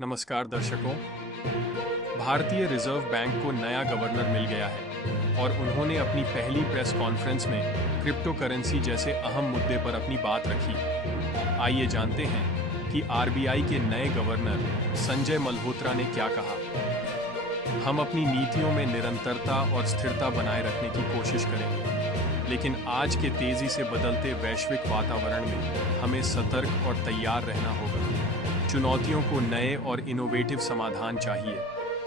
नमस्कार दर्शकों। भारतीय रिजर्व बैंक को नया गवर्नर मिल गया है और उन्होंने अपनी पहली प्रेस कॉन्फ्रेंस में क्रिप्टो करेंसी जैसे अहम मुद्दे पर अपनी बात रखी। आइए जानते हैं कि आरबीआई के नए गवर्नर संजय मल्होत्रा ने क्या कहा। हम अपनी नीतियों में निरंतरता और स्थिरता बनाए रखने की कोशिश करेंगे, लेकिन आज के तेजी से बदलते वैश्विक वातावरण में हमें सतर्क और तैयार रहना होगा। चुनौतियों को नए और इनोवेटिव समाधान चाहिए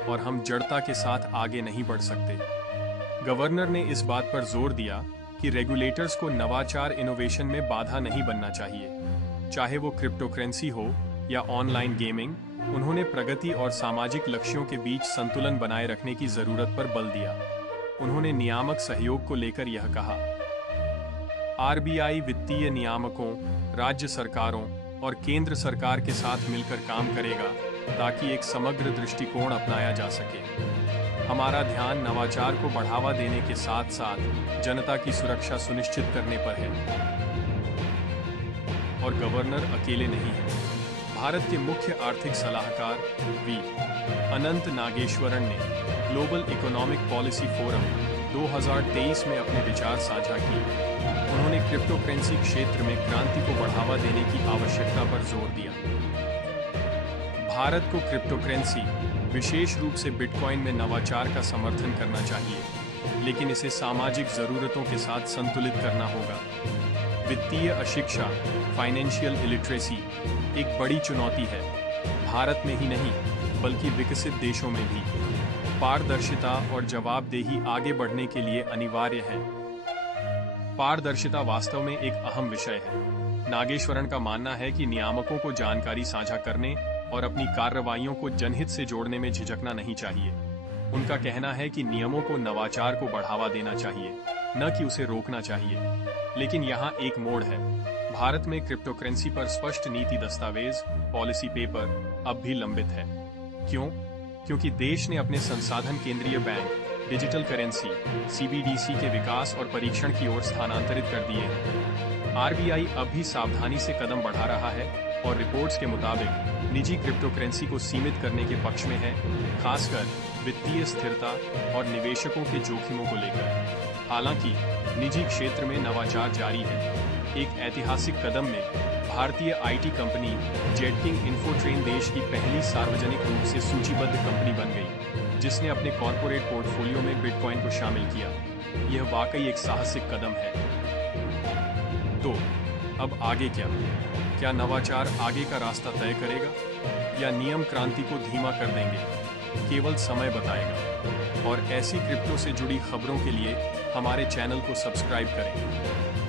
और हम जड़ता के साथ आगे नहीं बढ़ सकते। गवर्नर ने इस बात पर जोर दिया कि रेगुलेटर्स को नवाचार इनोवेशन में बाधा नहीं बनना चाहिए, चाहे वो क्रिप्टोकरेंसी हो या ऑनलाइन गेमिंग। उन्होंने प्रगति और सामाजिक लक्ष्यों के बीच संतुलन बनाए रखने की जरूरत पर बल दिया। उन्होंने नियामक सहयोग को लेकर यह कहा, आरबीआई वित्तीय नियामकों, राज्य सरकारों और केंद्र सरकार के साथ मिलकर काम करेगा ताकि एक समग्र दृष्टिकोण अपनाया जा सके। हमारा ध्यान नवाचार को बढ़ावा देने के साथ साथ जनता की सुरक्षा सुनिश्चित करने पर है। और गवर्नर अकेले नहीं है। भारत के मुख्य आर्थिक सलाहकार वी अनंत नागेश्वरन ने ग्लोबल इकोनॉमिक पॉलिसी फोरम 2023 में अपने विचार साझा किए। उन्होंने क्रिप्टोकरेंसी क्षेत्र में क्रांति को बढ़ावा देने की आवश्यकता पर जोर दिया। भारत को क्रिप्टोकरेंसी, विशेष रूप से बिटकॉइन में नवाचार का समर्थन करना चाहिए, लेकिन इसे सामाजिक जरूरतों के साथ संतुलित करना होगा। वित्तीय अशिक्षा, फाइनेंशियल इलिटरेसी एक बड़ी चुनौती है, भारत में ही नहीं बल्कि विकसित देशों में भी। पारदर्शिता और जवाबदेही आगे बढ़ने के लिए अनिवार्य है। पारदर्शिता वास्तव में एक अहम विषय है। नागेश्वरन का मानना है कि नियामकों को जानकारी साझा करने और अपनी कार्रवाइयों को जनहित से जोड़ने में झिझकना नहीं चाहिए। उनका कहना है कि नियमों को नवाचार को बढ़ावा देना चाहिए, न कि उसे रोकना चाहिए। लेकिन यहाँ एक मोड़ है। भारत में क्रिप्टोकरेंसी पर स्पष्ट नीति दस्तावेज, पॉलिसी पेपर अब भी लंबित है। क्यों? क्योंकि देश ने अपने संसाधन केंद्रीय बैंक, डिजिटल करेंसी, सीबीडीसी के विकास और परीक्षण की ओर स्थानांतरित कर दिए हैं। आरबीआई अब भी सावधानी से कदम बढ़ा रहा है और रिपोर्ट्स के मुताबिक निजी क्रिप्टोकरेंसी को सीमित करने के पक्ष में है, खासकर वित्तीय स्थिरता और निवेशकों के जोखिमों को लेकर। हालांकि निजी क्षेत्र में नवाचार जारी है। एक ऐतिहासिक कदम में भारतीय आईटी कंपनी जेटकिंग इन्फोट्रेन देश की पहली सार्वजनिक रूप से सूचीबद्ध कंपनी बन गई, जिसने अपने कॉर्पोरेट पोर्टफोलियो में बिटकॉइन को शामिल किया। यह वाकई एक साहसिक कदम है। तो अब आगे क्या? क्या नवाचार आगे का रास्ता तय करेगा या नियम क्रांति को धीमा कर देंगे? केवल समय बताएगा। और ऐसी क्रिप्टो से जुड़ी खबरों के लिए हमारे चैनल को सब्सक्राइब करें।